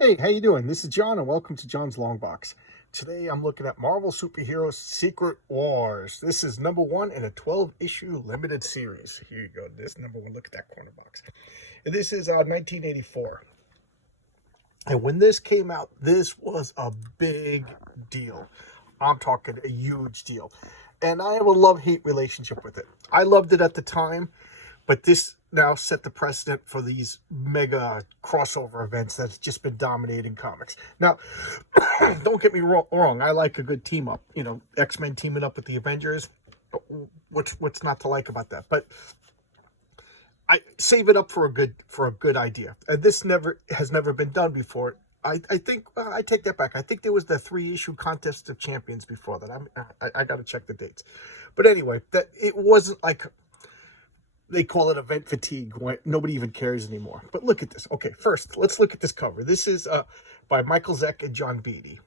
Hey, how you doing? This is John, and welcome to John's Long Box. Today, I'm looking at Marvel Superheroes Secret Wars. This is number one in a 12-issue limited series. Here you go. This number one. Look at that corner box. And this is 1984. And when this came out, this was a big deal. I'm talking a huge deal. And I have a love-hate relationship with it. I loved it at the time, but this now set the precedent for these mega crossover events that's just been dominating comics. Now, don't get me wrong. I like a good team up. You know, X-Men teaming up with the Avengers. What's not to like about that? But I save it up for a good idea. And this has never been done before. I think I take that back. I think there was the 3-issue Contest of Champions before that. I got to check the dates. But anyway, that it wasn't like they call it event fatigue when nobody even cares anymore. But look at this. Okay, first, let's look at this cover. This is by Michael Zeck and John Beatty,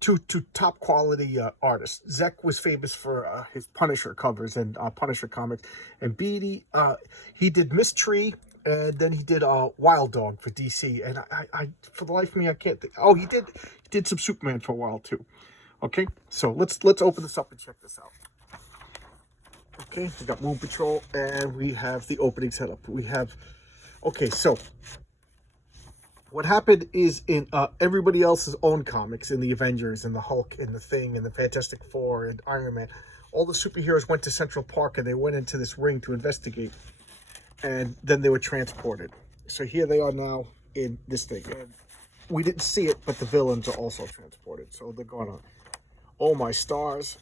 two top quality artists. Zeck was famous for his Punisher covers and Punisher comics, and Beatty, he did Mystery, and then he did Wild Dog for DC. And I for the life of me, I can't think. Oh, he did some Superman for a while too. Okay, so let's open this up and check this out. Okay, we got Moon Patrol, and we have the opening setup. We have, okay, so what happened is in everybody else's own comics, in the Avengers, and the Hulk, and the Thing, and the Fantastic Four, and Iron Man, all the superheroes went to Central Park, and they went into this ring to investigate, and then they were transported. So here they are now in this thing, and we didn't see it, but the villains are also transported, so they're going on. Oh my stars.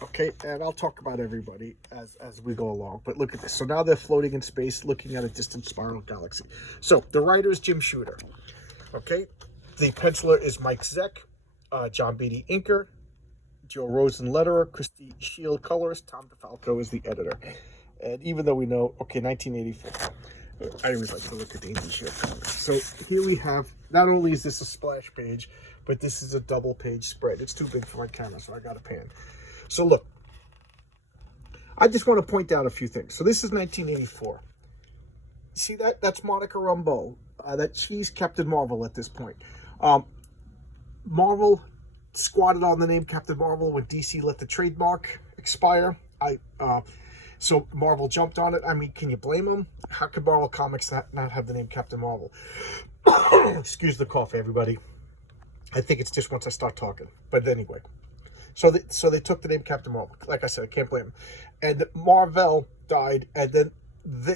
Okay, and I'll talk about everybody as we go along. But look at this. So now they're floating in space, looking at a distant spiral galaxy. So the writer is Jim Shooter. Okay, the penciler is Mike Zeck, John Beatty inker, Joe Rosen letterer, Christy Shield colorist, Tom DeFalco is the editor. And even though we know, okay, 1984, I always like to look at the Indie Shield comics. So here we have, not only is this a splash page, but this is a double page spread. It's too big for my camera, so I got a pan. So look, I just want to point out a few things. So this is 1984. See that? That's Monica Rambeau. She's Captain Marvel at this point. Marvel squatted on the name Captain Marvel when DC let the trademark expire. So Marvel jumped on it. I mean, can you blame them? How could Marvel Comics not have the name Captain Marvel? Excuse the cough, everybody. I think it's just once I start talking. But anyway. So they took the name Captain Marvel. Like I said, I can't blame them. And Marvel died, and then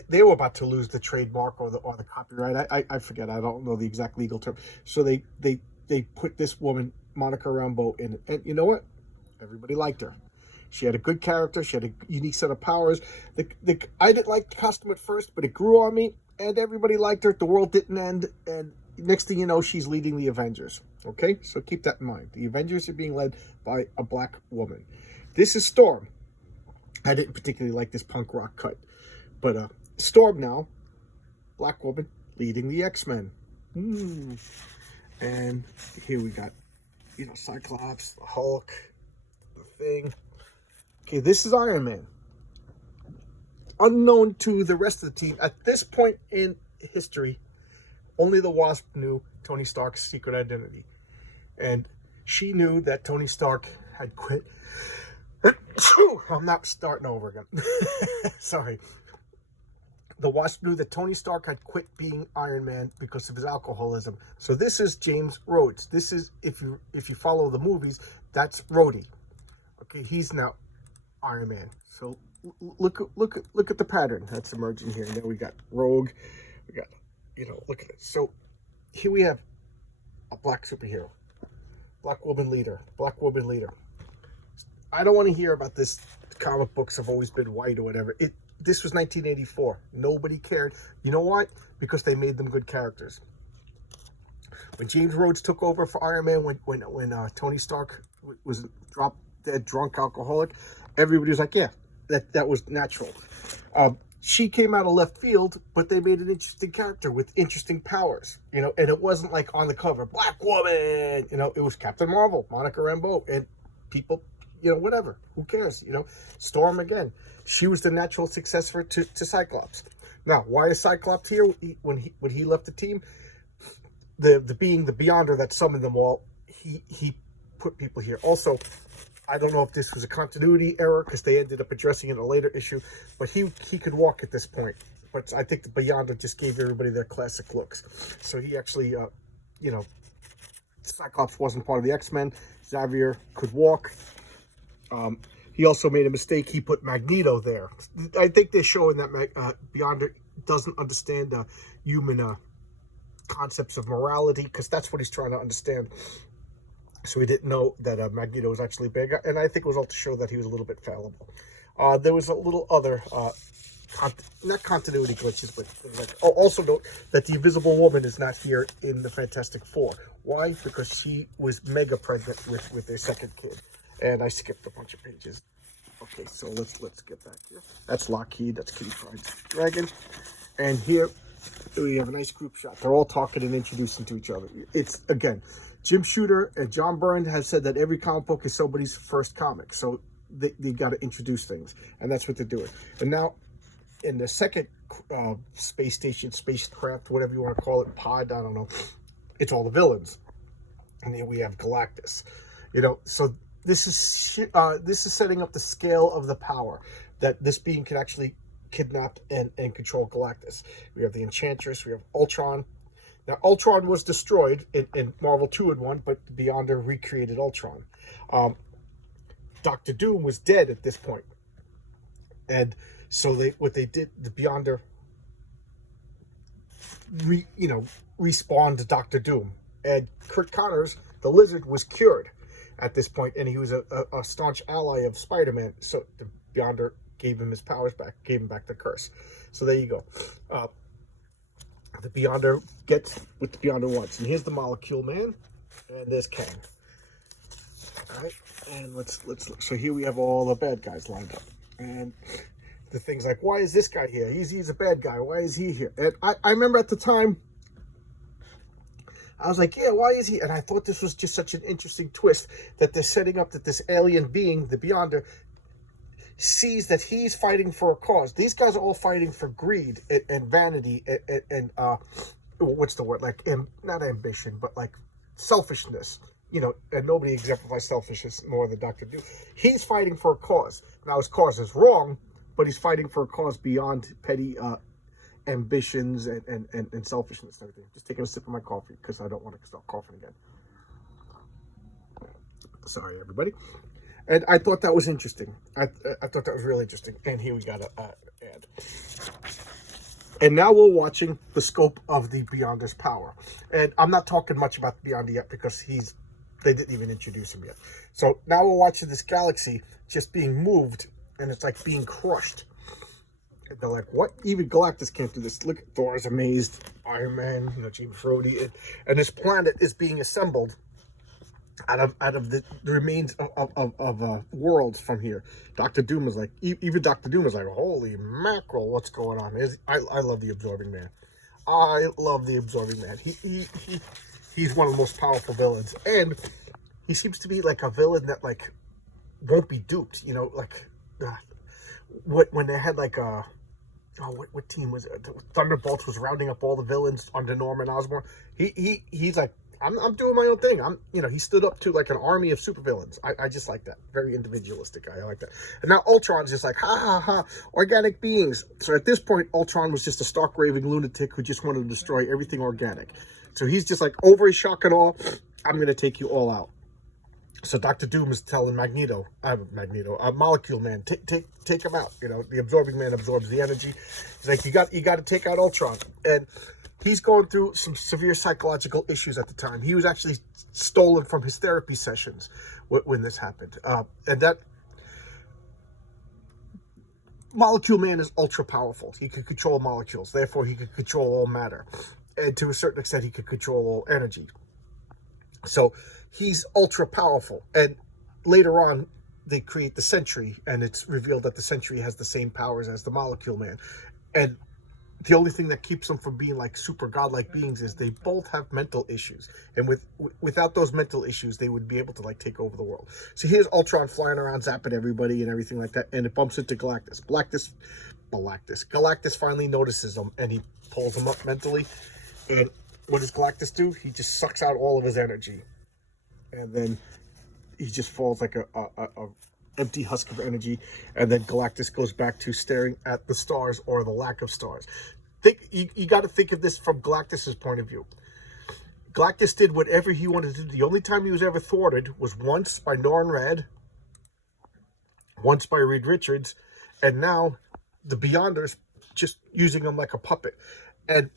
they were about to lose the trademark or the copyright. I forget. I don't know the exact legal term. So they put this woman, Monica Rambeau, in it. And you know what? Everybody liked her. She had a good character. She had a unique set of powers. I didn't like the costume at first, but it grew on me, and everybody liked her. The world didn't end, and next thing you know, she's leading the Avengers. Okay, so keep that in mind. The Avengers are being led by a black woman. This is Storm. I didn't particularly like this punk rock cut, but Storm now, black woman leading the X-Men. And here we got, Cyclops, the Hulk, the Thing. Okay, this is Iron Man. Unknown to the rest of the team at this point in history, only the Wasp knew Tony Stark's secret identity. And she knew that Tony Stark had quit. I'm not starting over again. Sorry. The Wasp knew that Tony Stark had quit being Iron Man because of his alcoholism. So this is James Rhodes. This is, if you follow the movies, that's Rhodey. Okay, he's now Iron Man. So look at the pattern that's emerging here. And then we got Rogue. We got, look at it. So here we have a black superhero. Black woman leader. I don't want to hear about this. Comic books have always been white or whatever. This was 1984. Nobody cared. You know what? Because they made them good characters. When James Rhodes took over for Iron Man, when Tony Stark was drop dead drunk alcoholic, everybody was like, yeah, that was natural. She came out of left field, but they made an interesting character with interesting powers, and it wasn't like on the cover, black woman, it was Captain Marvel, Monica Rambeau, and people, whatever, who cares, Storm again. She was the natural successor to Cyclops. Now, why is Cyclops here when he left the team? the being, the Beyonder that summoned them all, he put people here. Also, I don't know if this was a continuity error because they ended up addressing it in a later issue, but he could walk at this point. But I think the Beyonder just gave everybody their classic looks. So he actually, you know, Cyclops wasn't part of the X-Men. Xavier could walk. He also made a mistake. He put Magneto there. I think they're showing that Beyonder doesn't understand human concepts of morality, because that's what he's trying to understand. So he didn't know that Magneto was actually big, and I think it was all to show that he was a little bit fallible. There was a little other, not continuity glitches, but like, also note that the Invisible Woman is not here in the Fantastic Four. Why? Because she was mega pregnant with their second kid, and I skipped a bunch of pages. Okay, so let's get back here. That's Lockheed. That's Kitty Pryde's dragon, and here we have a nice group shot. They're all talking and introducing to each other. It's, again, Jim Shooter and John Byrne have said that every comic book is somebody's first comic. So they got to introduce things. And that's what they're doing. And now, in the second space station, spacecraft, whatever you want to call it, pod, I don't know, it's all the villains. And then we have Galactus. You know, so this is setting up the scale of the power that this being can actually kidnap and control Galactus. We have the Enchantress, we have Ultron. Now, Ultron was destroyed in Marvel 2-in-1, but Beyonder recreated Ultron. Doctor Doom was dead at this point. And so what they did, the Beyonder, respawned Doctor Doom. And Kurt Connors, the Lizard, was cured at this point, and he was a staunch ally of Spider-Man. So the Beyonder gave him his powers back, gave him back the curse. So there you go. The Beyonder gets what the Beyonder wants. And here's the Molecule Man, and there's Kang. All right, and let's look. So here we have all the bad guys lined up, and the things like, why is this guy here? He's a bad guy. Why is he here? And I remember at the time, I was like, yeah, why is he? And I thought this was just such an interesting twist that they're setting up that this alien being, the Beyonder, sees that he's fighting for a cause. These guys are all fighting for greed and vanity and what's the word? Like, not ambition, but like selfishness. You know, and nobody exemplifies selfishness more than Dr. Doom. He's fighting for a cause. Now, his cause is wrong, but he's fighting for a cause beyond petty ambitions and selfishness and everything. Just taking a sip of my coffee because I don't want to start coughing again. Sorry, everybody. And I thought that was interesting. I thought that was really interesting. And here we got an ad. And now we're watching the scope of the Beyonder's power. And I'm not talking much about the Beyonder yet because they didn't even introduce him yet. So now we're watching this galaxy just being moved, and it's like being crushed. And they're like, what? Even Galactus can't do this. Look, Thor's amazed. Iron Man, James Rhodes. And this planet is being assembled out of the remains of worlds from here. Dr. Doom is like, even Dr. Doom is like, holy mackerel, what's going on? I love the Absorbing Man. I love the Absorbing Man. He's one of the most powerful villains, and he seems to be like a villain that like won't be duped. Like when they had like what team was it? Thunderbolts was rounding up all the villains under Norman Osborn. He's like, I'm doing my own thing. He stood up to like an army of supervillains. I just like that. Very individualistic guy. I like that. And now Ultron's just like, ha, organic beings. So at this point, Ultron was just a stark raving lunatic who just wanted to destroy everything organic. So he's just like, over his shock and awe, I'm going to take you all out. So Dr. Doom is telling Molecule Man, take him out. The Absorbing Man absorbs the energy. He's like, you got to take out Ultron. And he's going through some severe psychological issues at the time. He was actually stolen from his therapy sessions when this happened. And that Molecule Man is ultra powerful. He could control molecules. Therefore, he could control all matter. And to a certain extent, he could control all energy. So he's ultra powerful. And later on, they create the Sentry, and it's revealed that the Sentry has the same powers as the Molecule Man. And the only thing that keeps them from being like super godlike beings is they both have mental issues. And without those mental issues, they would be able to like take over the world. So here's Ultron flying around, zapping everybody and everything like that. And it bumps into Galactus. Galactus finally notices him, and he pulls him up mentally. And what does Galactus do? He just sucks out all of his energy, and then he just falls like a empty husk of energy, and then Galactus goes back to staring at the stars or the lack of stars. You got to think of this from Galactus's point of view. Galactus did whatever he wanted to do. The only time he was ever thwarted was once by Norrin Radd, once by Reed Richards, and now the Beyonders just using him like a puppet. And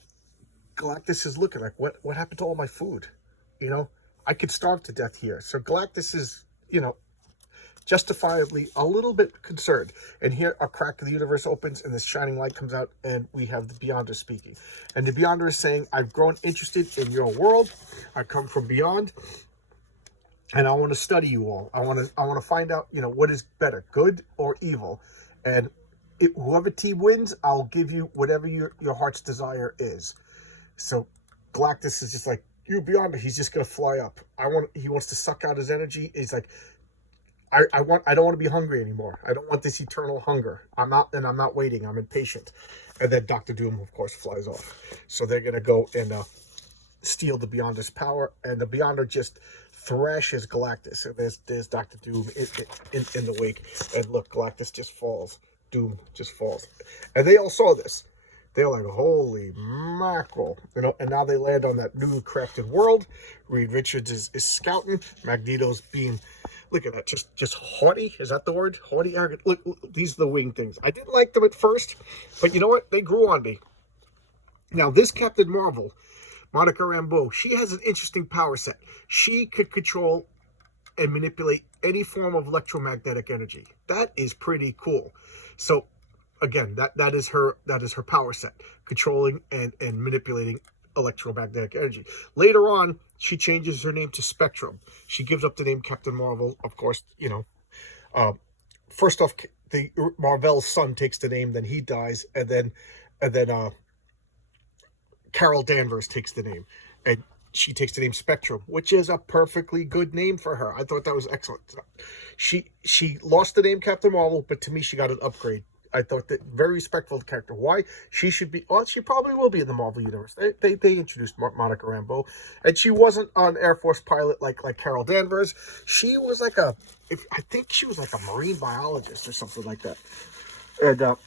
Galactus is looking like, what happened to all my food? You know, I could starve to death here. So Galactus is, you know, justifiably a little bit concerned. And here a crack of the universe opens and this shining light comes out, and we have the Beyonder speaking. And the Beyonder is saying, I've grown interested in your world. I come from beyond, and I want to study you all. I want to find out, you know, what is better, good or evil. And whoever team wins, I'll give you whatever your heart's desire is. So Galactus is just like, you Beyonder, he's just gonna fly up. He wants to suck out his energy. He's like, I don't want to be hungry anymore. I don't want this eternal hunger. I'm not waiting. I'm impatient. And then Dr. Doom, of course, flies off. So they're gonna go and steal the Beyonder's power, and the Beyonder just thrashes Galactus. And there's Dr. Doom in the wake. And look, Galactus just falls. Doom just falls. And they all saw this. They're like, holy mackerel, you know. And now they land on that new crafted world. Reed Richards is scouting. Magneto's being, look at that, just haughty. Is that the word? Haughty, arrogant. Look, these are the wing things. I didn't like them at first, but you know what? They grew on me. Now, this Captain Marvel, Monica Rambeau, she has an interesting power set. She could control and manipulate any form of electromagnetic energy. That is pretty cool. So again, that is her power set, controlling and manipulating electromagnetic energy. Later on, she changes her name to Spectrum. She gives up the name Captain Marvel, of course. You know, first off, the Marvel's son takes the name, then he dies, and then Carol Danvers takes the name, and she takes the name Spectrum, which is a perfectly good name for her. I thought that was excellent. She lost the name Captain Marvel, but to me, she got an upgrade. I thought that very respectful of the character. Why? She should be, well, she probably will be in the Marvel Universe. They introduced Monica Rambeau, and she wasn't an Air Force pilot like Carol Danvers. She was like I think she was like a marine biologist or something like that. And,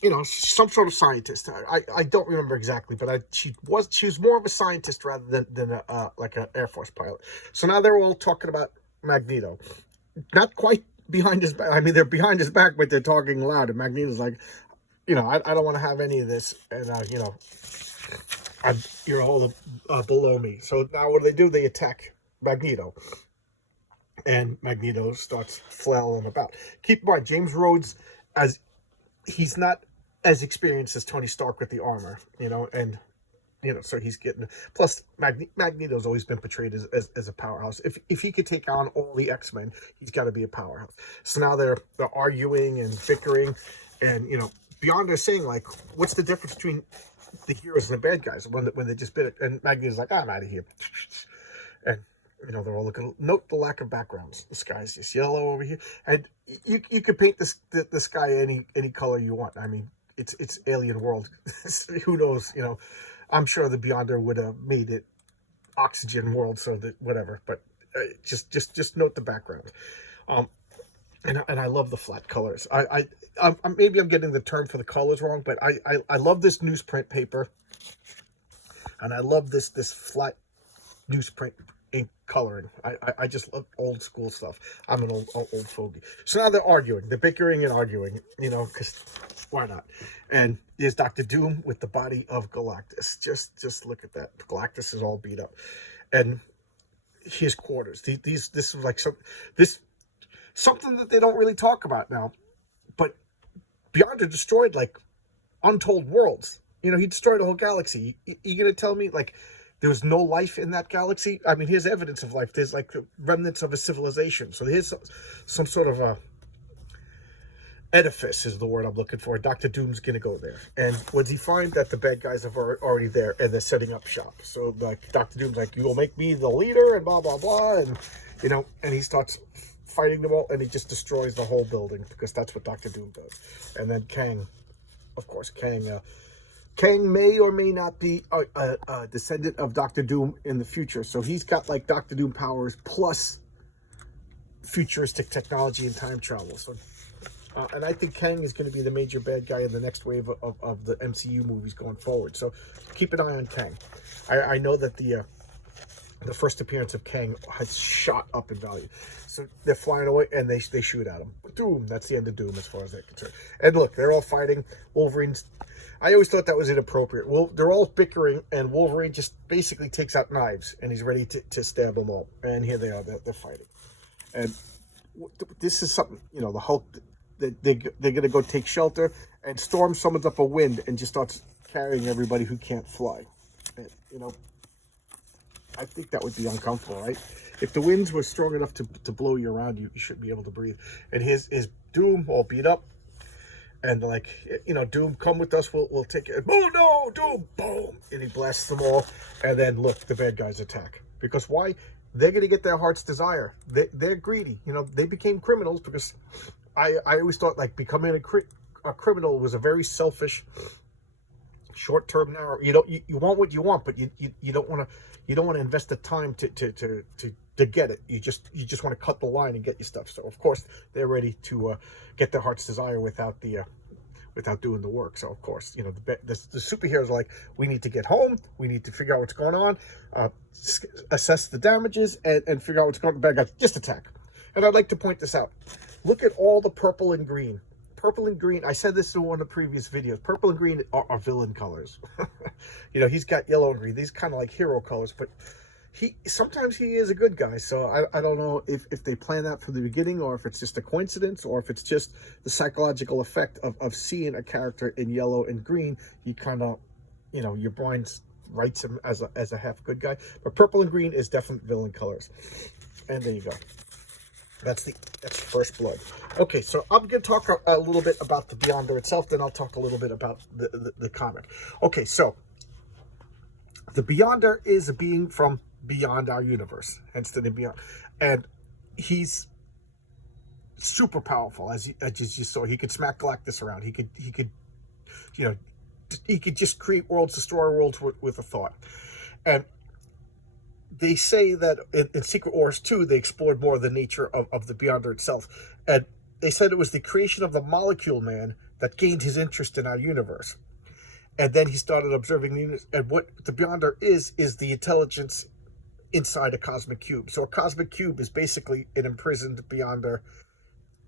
you know, some sort of scientist. I don't remember exactly, but she was more of a scientist rather than like an Air Force pilot. So now they're all talking about Magneto. Not quite behind his back. I mean, they're behind his back, but they're talking loud. And Magneto's like, you know, I don't want to have any of this. And, you know, you're all below me. So now what do? They attack Magneto. And Magneto starts flailing about. Keep in mind, James Rhodes, he's not as experienced as Tony Stark with the armor, you know, and, you know, so he's getting, plus Magneto's always been portrayed as a powerhouse. If he could take on all the X-Men, he's got to be a powerhouse. So now they're arguing and bickering, and, you know, Beyonder saying, like, what's the difference between the heroes and the bad guys when they just bit it? And Magneto's like, I'm out of here. And, you know, they're all looking. Note the lack of backgrounds. The sky's just yellow over here, and you could paint the sky any color you want. I mean, it's alien world. Who knows? You know, I'm sure the Beyonder would have made it oxygen world, so that whatever. But just note the background. And I love the flat colors. Maybe I'm getting the term for the colors wrong, but I love this newsprint paper, and I love this flat newsprint ink coloring. I just love old school stuff. I'm an old fogey. So now they're arguing. They're bickering and arguing, you know, because why not? And there's Dr. Doom with the body of Galactus. Just look at that. Galactus is all beat up. And his quarters. This is like something that they don't really talk about now. But Beyonder destroyed like untold worlds. You know, he destroyed a whole galaxy. You gonna tell me like there was no life in that galaxy? I mean, here's evidence of life. There's like remnants of a civilization. So here's some sort of a edifice is the word I'm looking for. Dr. Doom's gonna go there. And what does he find? That the bad guys are already there and they're setting up shop. So like Dr. Doom's like, you will make me the leader and blah, blah, blah. And, you know, and he starts fighting them all and he just destroys the whole building because that's what Dr. Doom does. And then Kang, of course, Kang may or may not be a descendant of Doctor Doom in the future. So he's got like Doctor Doom powers plus futuristic technology and time travel. So, and I think Kang is going to be the major bad guy in the next wave of the MCU movies going forward. So keep an eye on Kang. I know that the first appearance of Kang has shot up in value. So they're flying away and they shoot at him. Doom, that's the end of Doom as far as they're concerned. And look, they're all fighting. Wolverine's, I always thought that was inappropriate. Well, they're all bickering and Wolverine just basically takes out knives and he's ready to stab them all. And here they are, they're fighting. And this is something, you know, the Hulk, they're going to go take shelter, and Storm summons up a wind and just starts carrying everybody who can't fly. And, you know, I think that would be uncomfortable, right? If the winds were strong enough to blow you around, you shouldn't be able to breathe. And his Doom all beat up, and like, you know, Doom, come with us, we'll take it. Oh no, Doom, boom, and he blasts them all. And then look, the bad guys attack. Because why? They're going to get their heart's desire. They're greedy. You know, they became criminals because I always thought like becoming a criminal was a very selfish, short-term narrow. You want what you want, but you don't want to invest the time to get it. You just want to cut the line and get your stuff. So of course they're ready to get their heart's desire without doing the work. So of course, you know, the superheroes are like, we need to get home, we need to figure out what's going on, assess the damages, and figure out what's going on. The bad guys just attack. And I'd like to point this out. Look at all the purple and green. Purple and green, I said this in one of the previous videos, purple and green are villain colors. You know, he's got yellow and green. These kind of like hero colors, but sometimes he is a good guy. So I don't know if they plan that from the beginning, or if it's just a coincidence, or if it's just the psychological effect of seeing a character in yellow and green. You kind of, you know, your brain writes him as a half good guy. But purple and green is definitely villain colors. And there you go. That's First Blood. Okay, so I'm going to talk a little bit about the Beyonder itself, then I'll talk a little bit about the comic. Okay, so the Beyonder is a being from beyond our universe, hence the name Beyond. And he's super powerful, as you saw. He could smack Galactus around. He could, you know, he could just create worlds, destroy worlds with a thought. And they say that in Secret Wars 2, they explored more of the nature of the Beyonder itself. And they said it was the creation of the Molecule Man that gained his interest in our universe. And then he started observing the universe. And what the Beyonder is the intelligence inside a cosmic cube. So a cosmic cube is basically an imprisoned Beyonder,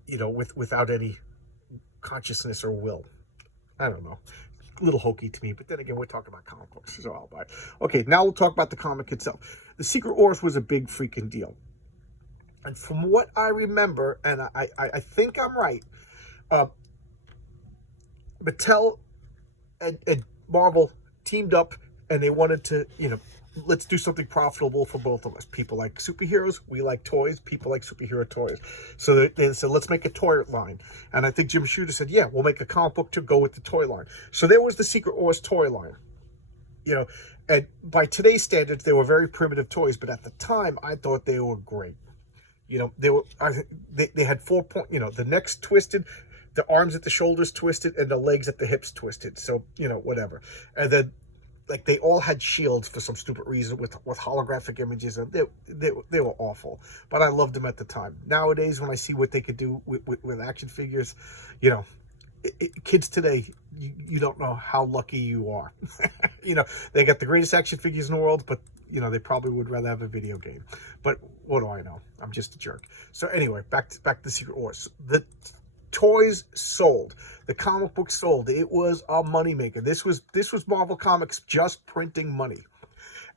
you know, without any consciousness or will. I don't know. A little hokey to me, but then again, we're talking about comic books, so I'll buy it. Okay, now we'll talk about the comic itself. The Secret Wars was a big freaking deal. And from what I remember, and I think I'm right, Mattel and Marvel teamed up, and they wanted to, you know, let's do something profitable for both of us. People like superheroes, we like toys, people like superhero toys. So they said, let's make a toy line. And I think Jim Shooter said, yeah, we'll make a comic book to go with the toy line. So there was the Secret Wars toy line. You know, and by today's standards, they were very primitive toys, but at the time, I thought they were great. You know, they had 4 point, you know, the necks twisted, the arms at the shoulders twisted, and the legs at the hips twisted. So, you know, whatever. And then, like, they all had shields for some stupid reason with holographic images, and they were awful. But I loved them at the time. Nowadays, when I see what they could do with action figures, you know, kids today, you don't know how lucky you are. You know, they got the greatest action figures in the world, but, you know, they probably would rather have a video game. But what do I know? I'm just a jerk. So anyway, back to Secret Wars. The toys sold. The comic book sold. It was a moneymaker. This was Marvel Comics just printing money.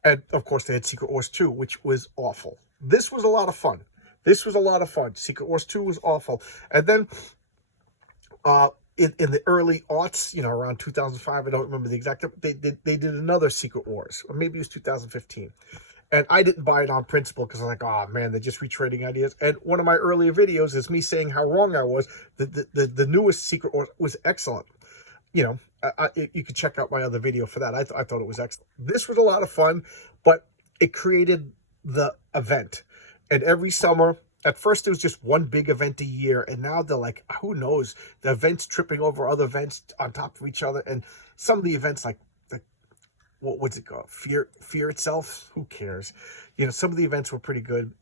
And of course they had Secret Wars 2, which was awful. This was a lot of fun. Secret Wars 2 was awful. And then in the early aughts, you know, around 2005, I don't remember the exact, they did another Secret Wars, or maybe it was 2015. And I didn't buy it on principle because I was like, oh man, they're just retreading ideas. And one of my earlier videos is me saying how wrong I was. The newest Secret Wars was excellent. You know, you could check out my other video for that. I thought it was excellent. This was a lot of fun, but it created the event. And every summer, at first it was just one big event a year. And now they're like, who knows? The events tripping over other events on top of each other. And some of the events, like what's it called? Fear itself. Who cares? You know, some of the events were pretty good.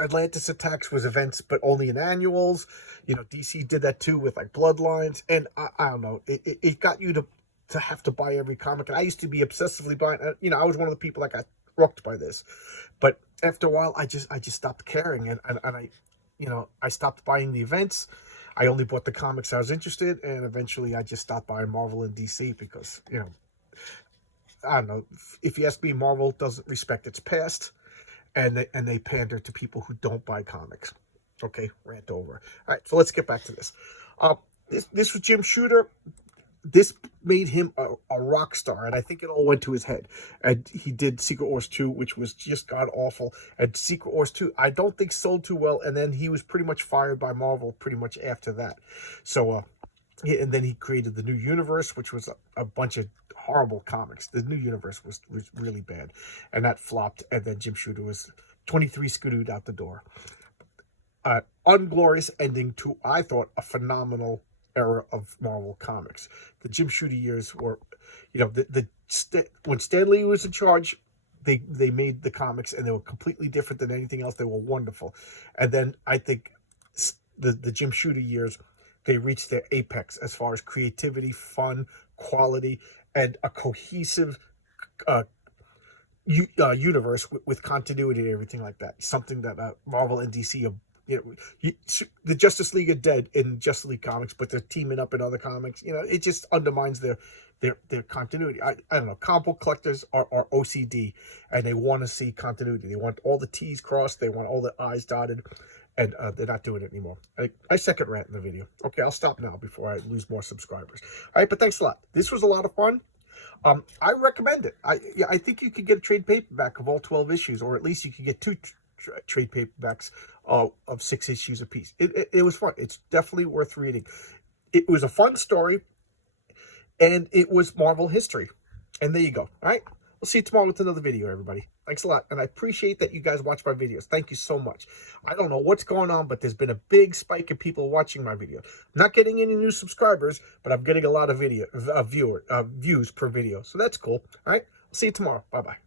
Atlantis Attacks was events, but only in annuals. You know, DC did that too with like Bloodlines, and I don't know. It got you to have to buy every comic. And I used to be obsessively buying. You know, I was one of the people that got rocked by this, but after a while, I just stopped caring, and I, you know, I stopped buying the events. I only bought the comics I was interested, and eventually I just stopped buying Marvel and DC because, you know, I don't know. If you ask me, Marvel doesn't respect its past, and they pander to people who don't buy comics. Okay, rant over. All right, so let's get back to this. This was Jim Shooter. This made him a rock star, and I think it all went to his head. And he did Secret Wars 2, which was just god-awful. And Secret Wars 2, I don't think sold too well, and then he was pretty much fired by Marvel pretty much after that. So, and then he created the New Universe, which was a bunch of horrible comics. The New Universe was really bad, and that flopped, and then Jim Shooter was 23 skidooed out the door. Unglorious ending to, I thought, a phenomenal era of Marvel Comics. The Jim Shooter years were, you know, when Stan Lee was in charge, they made the comics, and they were completely different than anything else. They were wonderful. And then I think the Jim Shooter years, they reached their apex as far as creativity, fun, quality, and a cohesive universe with continuity and everything like that. Something that Marvel and DC are, you know, the Justice League are dead in Justice League comics, but they're teaming up in other comics. You know, it just undermines their continuity. I don't know. Comic book collectors are OCD, and they want to see continuity. They want all the T's crossed. They want all the I's dotted, and they're not doing it anymore. I second rant in the video. Okay, I'll stop now before I lose more subscribers. All right, but thanks a lot. This was a lot of fun. I recommend it. I think you could get a trade paperback of all 12 issues, or at least you could get two trade paperbacks of 6 issues apiece. It was fun. It's definitely worth reading. It was a fun story, and it was Marvel history. And there you go. All right? We'll see you tomorrow with another video, everybody. Thanks a lot. And I appreciate that you guys watch my videos. Thank you so much. I don't know what's going on, but there's been a big spike of people watching my video. I'm not getting any new subscribers, but I'm getting a lot of views per video. So that's cool. All right? I'll see you tomorrow. Bye-bye.